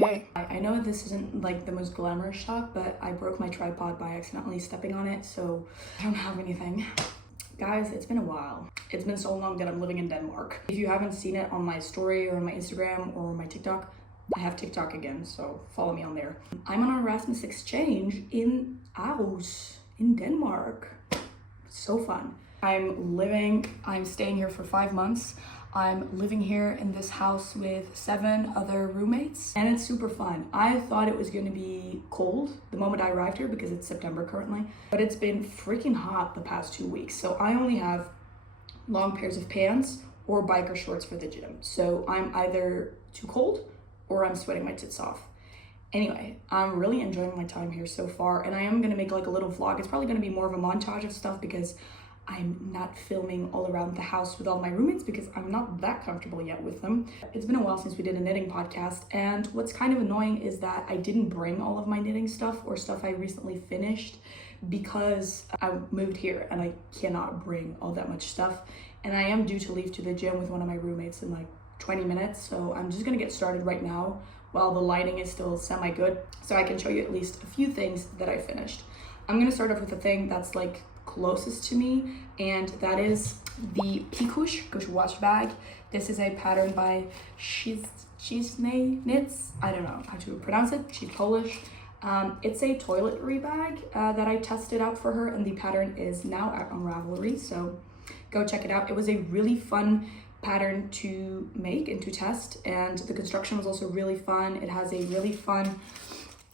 Okay, I know this isn't like the most glamorous shot, but I broke my tripod by accidentally stepping on it, so I don't have anything. Guys, it's been a while. It's been so long that I'm living in Denmark. If you haven't seen it on my story or on my Instagram or my TikTok, I have TikTok again, so follow me on there. I'm on an Erasmus exchange in Aarhus, in Denmark. So fun. I'm staying here for 5 months. I'm living here in this house with 7 other roommates, and it's super fun. I thought it was gonna be cold the moment I arrived here because it's September currently, but it's been freaking hot the past 2 weeks. So I only have long pairs of pants or biker shorts for the gym. So I'm either too cold or I'm sweating my tits off. Anyway, I'm really enjoying my time here so far, and I am gonna make like a little vlog. It's probably gonna be more of a montage of stuff because I'm not filming all around the house with all my roommates because I'm not that comfortable yet with them. It's been a while since we did a knitting podcast, and what's kind of annoying is that I didn't bring all of my knitting stuff or stuff I recently finished because I moved here and I cannot bring all that much stuff. And I am due to leave to the gym with one of my roommates in like 20 minutes, so I'm just gonna get started right now while the lighting is still semi-good, so I can show you at least a few things that I finished. I'm gonna start off with the thing that's like closest to me, and that is the Peush wash bag. This is a pattern by Cisne Knits. I don't know how to pronounce it. She's Polish. It's a toiletry bag that I tested out for her, and the pattern is now out on Ravelry, so go check it out. It was a really fun pattern to make and to test, and the construction was also really fun. It has a really fun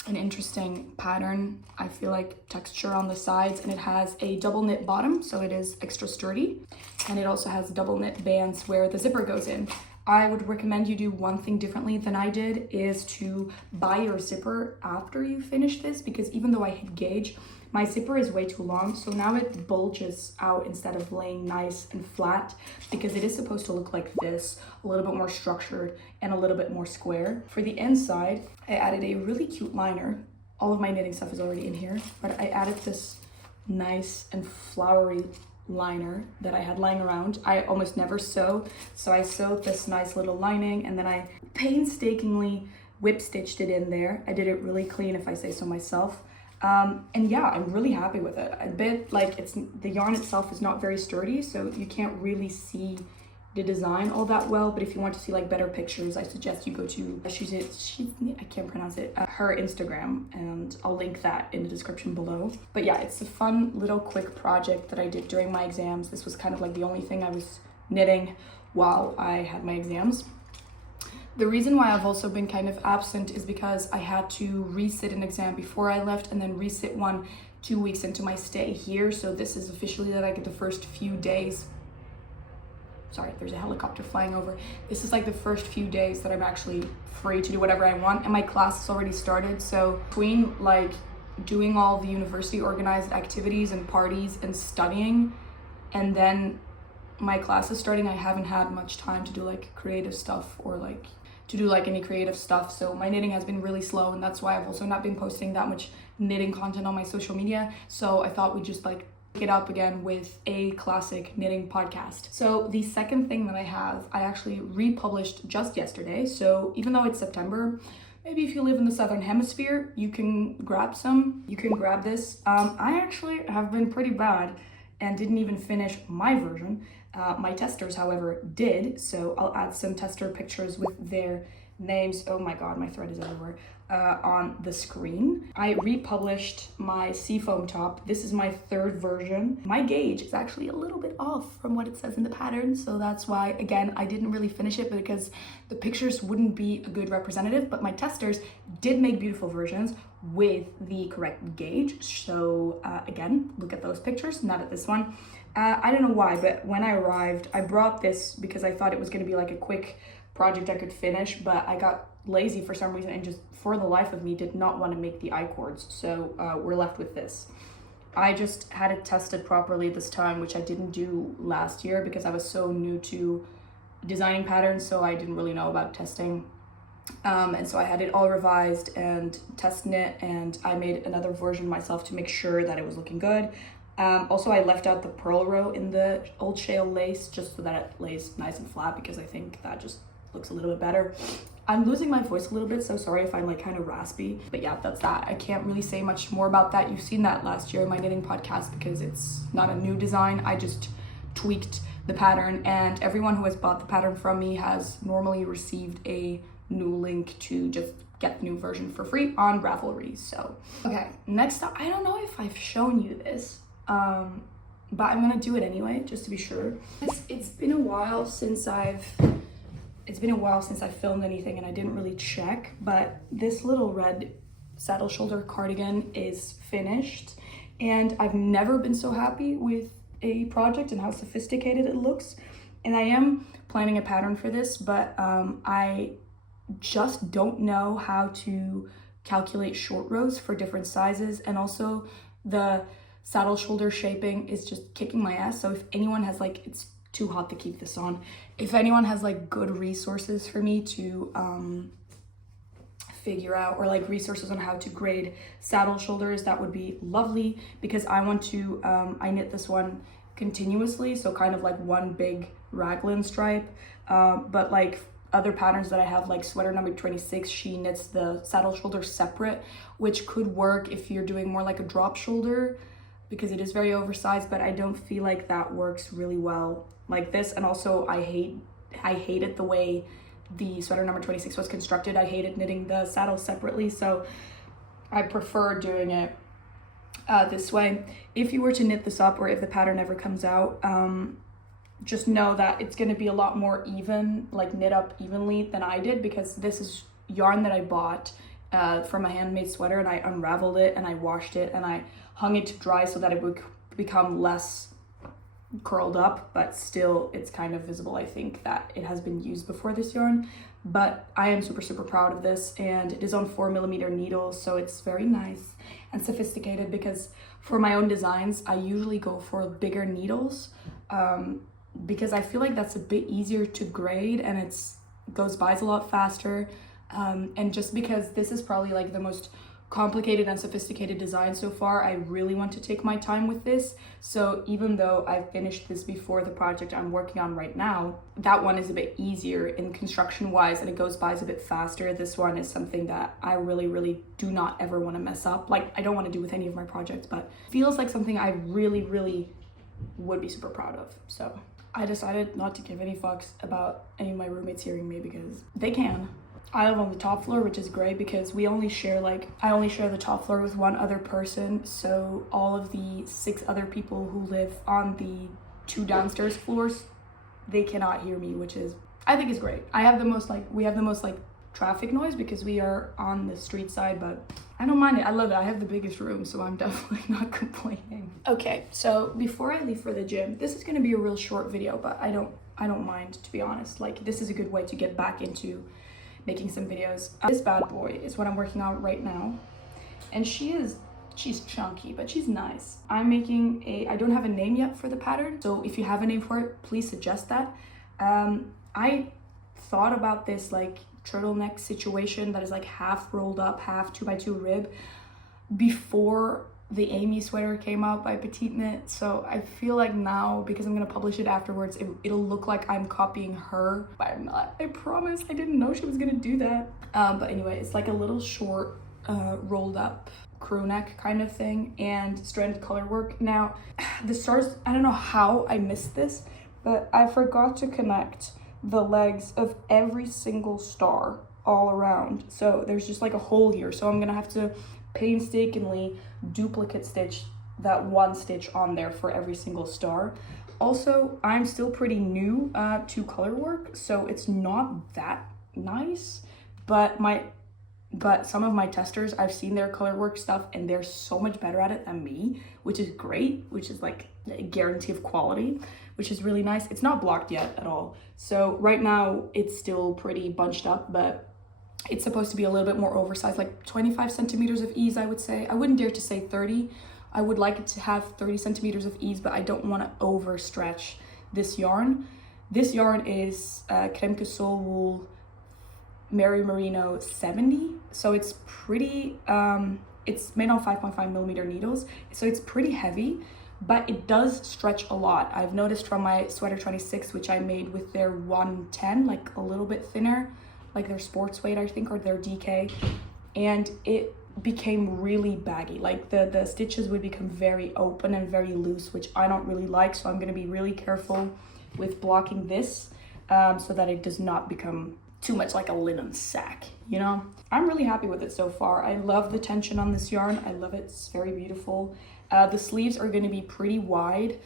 and interesting pattern, I feel like, texture on the sides, and it has a double knit bottom, so it is extra sturdy, and it also has double knit bands where the zipper goes in. I would recommend you do one thing differently than I did, is to buy your zipper after you finish this, because even though I hit gauge, my zipper is way too long, so now it bulges out instead of laying nice and flat, because it is supposed to look like this, a little bit more structured and a little bit more square. For the inside, I added a really cute liner. All of my knitting stuff is already in here, but I added this nice and flowery liner that I had lying around. I almost never sew, so I sewed this nice little lining, and then I painstakingly whip stitched it in there. I did it really clean, if I say so myself. And yeah, I'm really happy with it. A bit like the yarn itself is not very sturdy, so you can't really see the design all that well, but if you want to see like better pictures, I suggest you go to I can't pronounce it, her Instagram, and I'll link that in the description below. But yeah, it's a fun little quick project that I did during my exams. This was kind of like the only thing I was knitting while I had my exams. The reason why I've also been kind of absent is because I had to resit an exam before I left and then resit one 2 weeks into my stay here. So this is officially that I get the first few days. Sorry, there's a helicopter flying over. This is like the first few days that I'm actually free to do whatever I want, and my class has already started. So between like doing all the university organized activities and parties and studying, and then my class is starting, I haven't had much time to do like creative stuff or like to do like any creative stuff. So my knitting has been really slow, and that's why I've also not been posting that much knitting content on my social media. So I thought we'd just like pick it up again with a classic knitting podcast. So the second thing that I have, I actually republished just yesterday. So even though it's September, maybe if you live in the Southern Hemisphere, you can grab this. I actually have been pretty bad and didn't even finish my version. My testers, however, did, so I'll add some tester pictures with their names. Oh my god, my thread is everywhere. On the screen. I republished my Seafoam top. This is my 3rd version. My gauge is actually a little bit off from what it says in the pattern, so that's why, again, I didn't really finish it because the pictures wouldn't be a good representative, but my testers did make beautiful versions with the correct gauge. So again, look at those pictures, not at this one. I don't know why, but when I arrived, I brought this because I thought it was going to be like a quick project I could finish, but I got lazy for some reason and just for the life of me did not want to make the I-cords, so we're left with this. I just had it tested properly this time, which I didn't do last year because I was so new to designing patterns, so I didn't really know about testing. And so I had it all revised and test knit, and I made another version myself to make sure that it was looking good. Also, I left out the purl row in the old shale lace just so that it lays nice and flat, because I think that just looks a little bit better. I'm losing my voice a little bit, so sorry if I'm like kind of raspy. But yeah, that's that. I can't really say much more about that. You've seen that last year in my knitting podcast because it's not a new design. I just tweaked the pattern, and everyone who has bought the pattern from me has normally received a new link to just get the new version for free on Ravelry. So, okay, next up, I don't know if I've shown you this, but I'm gonna do it anyway, just to be sure. It's been a while since I've filmed anything and I didn't really check, but this little red saddle shoulder cardigan is finished, and I've never been so happy with a project and how sophisticated it looks. And I am planning a pattern for this, but I just don't know how to calculate short rows for different sizes, and also the saddle shoulder shaping is just kicking my ass. So if anyone has like, it's too hot to keep this on, if anyone has like good resources for me to figure out, or like resources on how to grade saddle shoulders, that would be lovely, because I want to I knit this one continuously, so kind of like one big raglan stripe, but like other patterns that I have, like sweater number 26, she knits the saddle shoulder separate, which could work if you're doing more like a drop shoulder, because it is very oversized, but I don't feel like that works really well like this. And also I hated the way the sweater number 26 was constructed. I hated knitting the saddle separately, so I prefer doing it this way. If you were to knit this up, or if the pattern ever comes out, just know that it's going to be a lot more even, like knit up evenly than I did, because this is yarn that I bought from a handmade sweater, and I unraveled it and I washed it and I hung it to dry so that it would become less curled up, but still it's kind of visible. I think that it has been used before, this yarn, but I am super proud of this, and it is on 4mm needles, so it's very nice and sophisticated, because for my own designs I usually go for bigger needles, because I feel like that's a bit easier to grade and it goes by a lot faster, and just because this is probably like the most complicated and sophisticated design so far, I really want to take my time with this. So even though I finished this before the project I'm working on right now, that one is a bit easier in construction wise and it goes by a bit faster. This one is something that I really do not ever want to mess up. Like, I don't want to do with any of my projects, but feels like something I really would be super proud of. So I decided not to give any fucks about any of my roommates hearing me, because they can. I live on the top floor, which is great because I only share the top floor with one other person, so all of the 6 other people who live on the 2 downstairs floors, they cannot hear me, which is, I think, is great. We have the most traffic noise because we are on the street side, but I don't mind it. I love it. I have the biggest room, so I'm definitely not complaining. Okay, so before I leave for the gym, this is going to be a real short video, but I don't mind, to be honest. Like, this is a good way to get back into making some videos. This bad boy is what I'm working on right now, and she's chunky, but she's nice. I don't have a name yet for the pattern, so if you have a name for it, please suggest that. I thought about this like turtleneck situation that is like half rolled up, half 2x2 rib before the Amy sweater came out by Petite Knit, so I feel like now, because I'm gonna publish it afterwards, it'll look like I'm copying her, but I'm not. I promise. I didn't know she was gonna do that. But anyway, it's like a little short rolled up crew neck kind of thing, and stranded color work. Now the stars, I don't know how I missed this, but I forgot to connect the legs of every single star all around, so there's just like a hole here, so I'm gonna have to painstakingly duplicate stitch that one stitch on there for every single star. Also, I'm still pretty new to color work, so it's not that nice, but some of my testers, I've seen their color work stuff and they're so much better at it than me, which is great, which is like a guarantee of quality, which is really nice. It's not blocked yet at all, so right now it's still pretty bunched up, but it's supposed to be a little bit more oversized, like 25 centimeters of ease, I would say. I wouldn't dare to say 30. I would like it to have 30 centimeters of ease, but I don't want to overstretch this yarn. This yarn is Creme que Soul Wool Mary Merino 70. So it's pretty, it's made on 5.5mm needles. So it's pretty heavy, but it does stretch a lot. I've noticed from my sweater 26, which I made with their 110, like a little bit thinner, like their sports weight, I think, or their DK, and it became really baggy. Like the stitches would become very open and very loose, which I don't really like. So I'm going to be really careful with blocking this so that it does not become too much like a linen sack, you know? I'm really happy with it so far. I love the tension on this yarn. I love it. It's very beautiful. The sleeves are going to be pretty wide.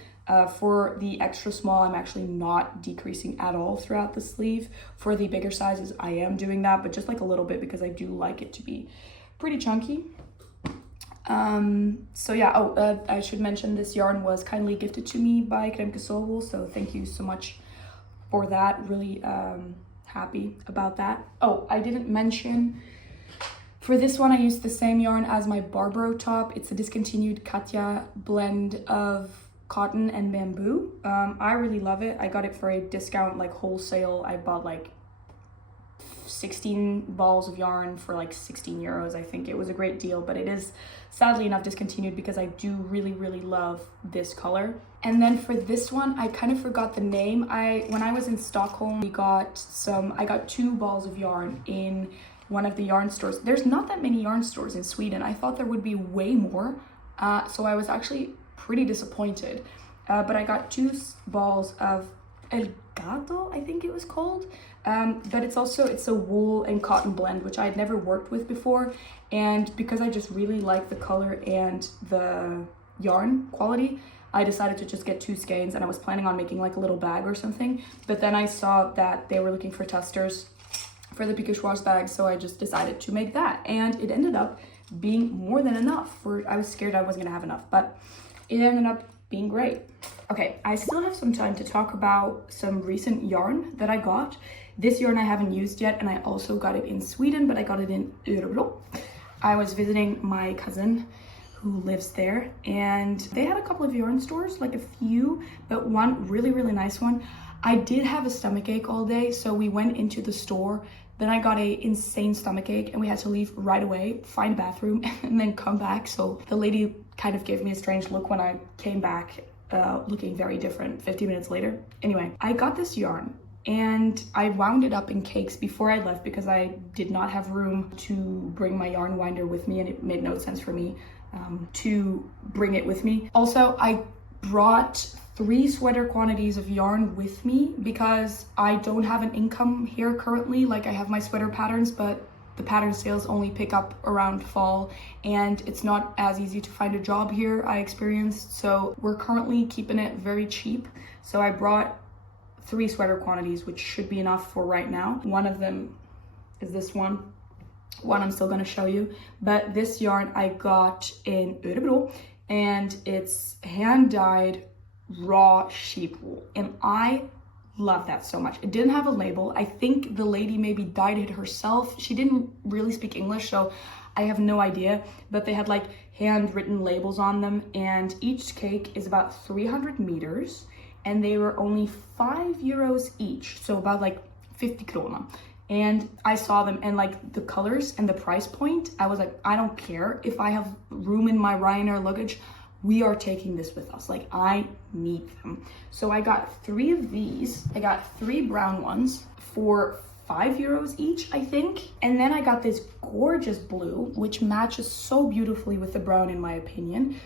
For the extra small, I'm actually not decreasing at all throughout the sleeve. For the bigger sizes, I am doing that, but just like a little bit because I do like it to be pretty chunky. So yeah, I should mention this yarn was kindly gifted to me by Kremke Sovol, so thank you so much for that. Really happy about that. Oh, I didn't mention, for this one I used the same yarn as my Barbaro top. It's a discontinued Katya blend of cotton and bamboo. I really love it. I got it for a discount, like wholesale. I bought like 16 balls of yarn for like 16 euros. I think it was a great deal, but it is sadly enough discontinued because I do really love this color. And then for this one, I kind of forgot the name. When I was in Stockholm, I got 2 balls of yarn in one of the yarn stores. There's not that many yarn stores in Sweden. I thought there would be way more. So I was actually pretty disappointed. But I got 2 balls of El Gato, I think it was called. But it's a wool and cotton blend, which I had never worked with before. And because I just really like the color and the yarn quality, I decided to just get 2 skeins, and I was planning on making like a little bag or something. But then I saw that they were looking for testers for the Peush wash bag, so I just decided to make that. And it ended up being more than enough. I was scared I wasn't gonna have enough, but it ended up being great. Okay, I still have some time to talk about some recent yarn that I got. This yarn I haven't used yet, and I also got it in Sweden, but I got it in Örebro. I was visiting my cousin who lives there, and they had a couple of yarn stores, like a few, but one really nice one. I did have a stomach ache all day, so we went into the store. Then I got a insane stomach ache, and we had to leave right away, find a bathroom, and then come back. So the lady kind of gave me a strange look when I came back, looking very different 50 minutes later. Anyway, I got this yarn, and I wound it up in cakes before I left because I did not have room to bring my yarn winder with me, and it made no sense for me to bring it with me. Also, I brought 3 sweater quantities of yarn with me because I don't have an income here currently. Like, I have my sweater patterns, but the pattern sales only pick up around fall, and it's not as easy to find a job here, I experienced. So we're currently keeping it very cheap. So I brought 3 sweater quantities, which should be enough for right now. One of them is this one I'm still gonna show you, but this yarn I got in Örebro, and it's hand-dyed raw sheep wool, and I love that so much. It didn't have a label. I think the lady maybe dyed it herself. She didn't really speak English, so I have no idea, but they had like handwritten labels on them, and each cake is about 300 meters, and they were only 5 euros each, so about like 50 krona. And I saw them, and like the colors and the price point, I was like, I don't care if I have room in my Ryanair luggage, we are taking this with us. Like, I need them. So I got 3 of these. I got 3 brown ones for 5 euros each, I think. And then I got this gorgeous blue, which matches so beautifully with the brown in my opinion.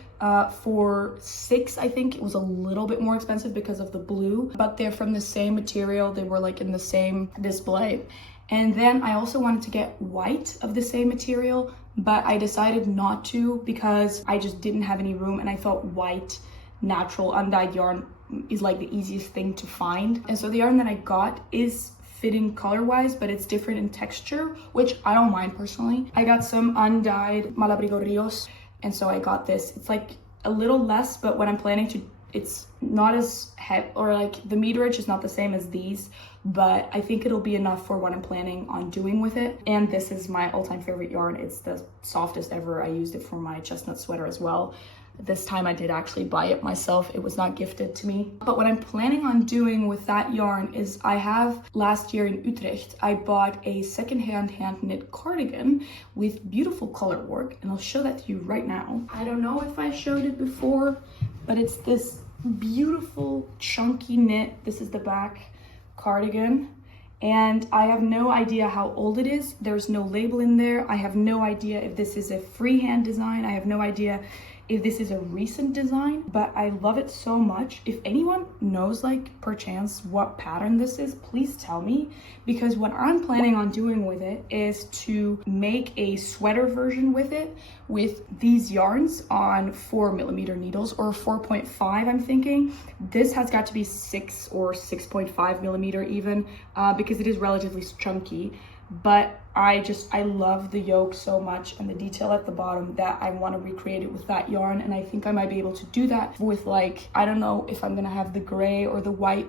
For 6, I think. It was a little bit more expensive because of the blue, but they're from the same material. They were like in the same display. And then I also wanted to get white of the same material, but I decided not to because I just didn't have any room, and I thought white, natural, undyed yarn is like the easiest thing to find. And so the yarn that I got is fitting color-wise, but it's different in texture, which I don't mind personally. I got some undyed Malabrigo Rios, and so I got this. It's like a little less, but when I'm planning to, it's not as heavy, or like the meterage is not the same as these, but I think it'll be enough for what I'm planning on doing with it. And this is my all-time favorite yarn. It's the softest ever. I used it for my chestnut sweater as well. This time I did actually buy it myself. It was not gifted to me. But what I'm planning on doing with that yarn is, I have last year in Utrecht, I bought a secondhand hand knit cardigan with beautiful color work, and I'll show that to you right now. I don't know if I showed it before, but it's this beautiful chunky knit. This is the back cardigan, And I have no idea how old it is. There's no label in there. I have no idea if this is a freehand design. I have no idea if this is a recent design, but I love it so much. If anyone knows, like, perchance what pattern this is, please tell me, because what I'm planning on doing with it is to make a sweater version with it with these yarns on 4mm needles, or 4.5, I'm thinking. This has got to be 6 or 6.5mm even, because it is relatively chunky. But I love the yoke so much and the detail at the bottom that I want to recreate it with that yarn. And I think I might be able to do that with, like, I don't know if I'm gonna have the gray or the white,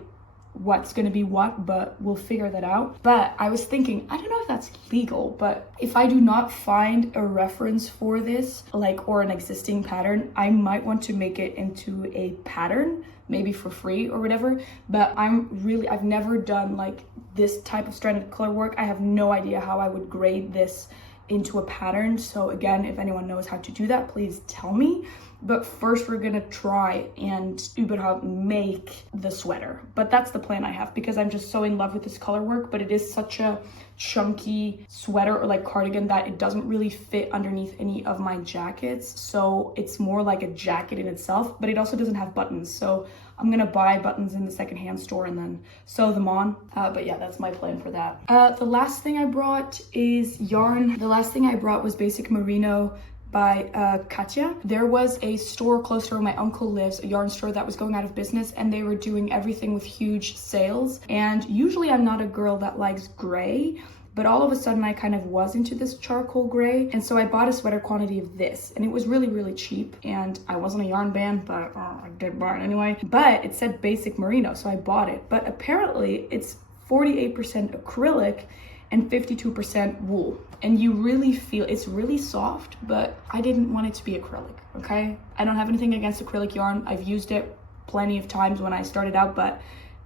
what's gonna be what, but we'll figure that out. But I was thinking, I don't know if that's legal, but if I do not find a reference for this, like, or an existing pattern, I might want to make it into a pattern, maybe for free or whatever. But I've never done like this type of stranded color work. I have no idea how I would grade this into a pattern. So again, if anyone knows how to do that, please tell me. But first we're gonna try and überhaupt make the sweater. But that's the plan I have, because I'm just so in love with this color work. But it is such a chunky sweater or like cardigan that it doesn't really fit underneath any of my jackets. So it's more like a jacket in itself, but it also doesn't have buttons. So I'm gonna buy buttons in the secondhand store and then sew them on. But yeah, that's my plan for that. The last thing I brought is yarn. The last thing I brought was Basic Merino by Katya. There was a store close to where my uncle lives, a yarn store that was going out of business, and they were doing everything with huge sales. And usually I'm not a girl that likes gray, but all of a sudden I kind of was into this charcoal gray. And so I bought a sweater quantity of this, and it was really, really cheap. And I wasn't a yarn band, but I did buy it anyway. But it said Basic Merino, so I bought it. But apparently it's 48% acrylic and 52% wool. And you really feel it's really soft, but I didn't want it to be acrylic, okay? I don't have anything against acrylic yarn. I've used it plenty of times when I started out, but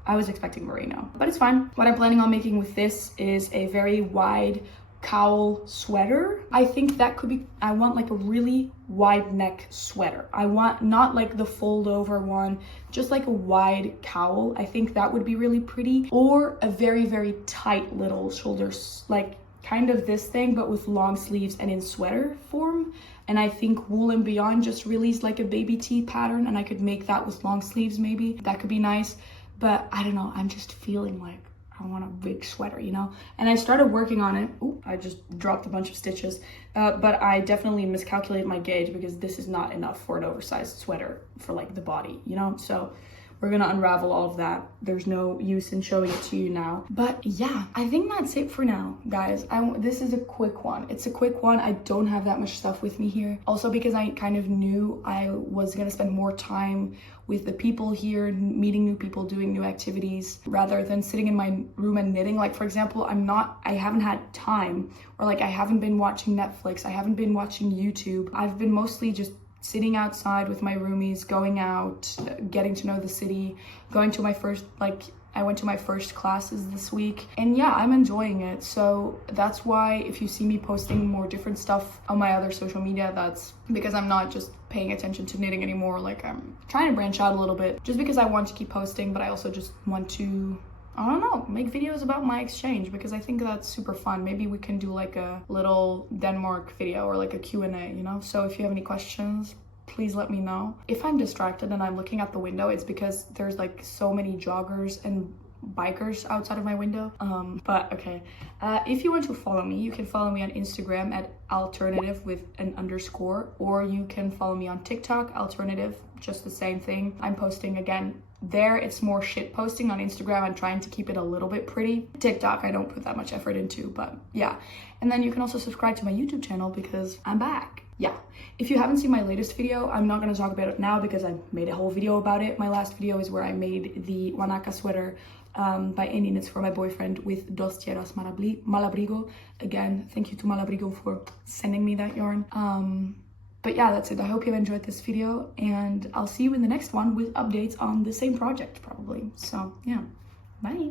I was expecting merino, but it's fine. What I'm planning on making with this is a very wide cowl sweater. I think that could be, I want like a really wide neck sweater. I want not like the fold over one, just like a wide cowl. I think that would be really pretty. Or a very, very tight little shoulders, like kind of this thing, but with long sleeves and in sweater form. And I think Wool and Beyond just released like a baby tee pattern, and I could make that with long sleeves maybe. That could be nice. But I don't know, I'm just feeling like I want a big sweater, you know? And I started working on it. Ooh, I just dropped a bunch of stitches. But I definitely miscalculated my gauge, because this is not enough for an oversized sweater for like the body, you know? So we're gonna unravel all of that. There's no use in showing it to you now. But yeah, I think that's it for now, guys. This is a quick one. It's a quick one. I don't have that much stuff with me here. Also because I kind of knew I was gonna spend more time with the people here, meeting new people, doing new activities, rather than sitting in my room and knitting. Like, for example, I haven't had time, or like I haven't been watching Netflix, I haven't been watching YouTube. I've been mostly just sitting outside with my roomies, going out, getting to know the city, going to my first, like, I went to my first classes this week, and yeah, I'm enjoying it. So that's why if you see me posting more different stuff on my other social media, that's because I'm not just paying attention to knitting anymore. Like, I'm trying to branch out a little bit, just because I want to keep posting, but I also just want to, I don't know, make videos about my exchange, because I think that's super fun. Maybe we can do like a little Denmark video or like a Q&A, you know? So if you have any questions, please let me know. If I'm distracted and I'm looking out the window, it's because there's like so many joggers and bikers outside of my window. But okay, if you want to follow me, you can follow me on Instagram at alternative with an underscore, or you can follow me on TikTok, alternative, just the same thing. I'm posting again there. It's more shit posting. On Instagram, I'm trying to keep it a little bit pretty. TikTok, I don't put that much effort into, but yeah. And then you can also subscribe to my YouTube channel, because I'm back. Yeah, if you haven't seen my latest video, I'm not going to talk about it now because I made a whole video about it. My last video is where I made the Wanaka sweater by Any Knits for my boyfriend with Dos Tierras Malabrigo. Again, thank you to Malabrigo for sending me that yarn. But yeah, that's it. I hope you enjoyed this video, and I'll see you in the next one with updates on the same project probably. So yeah, bye.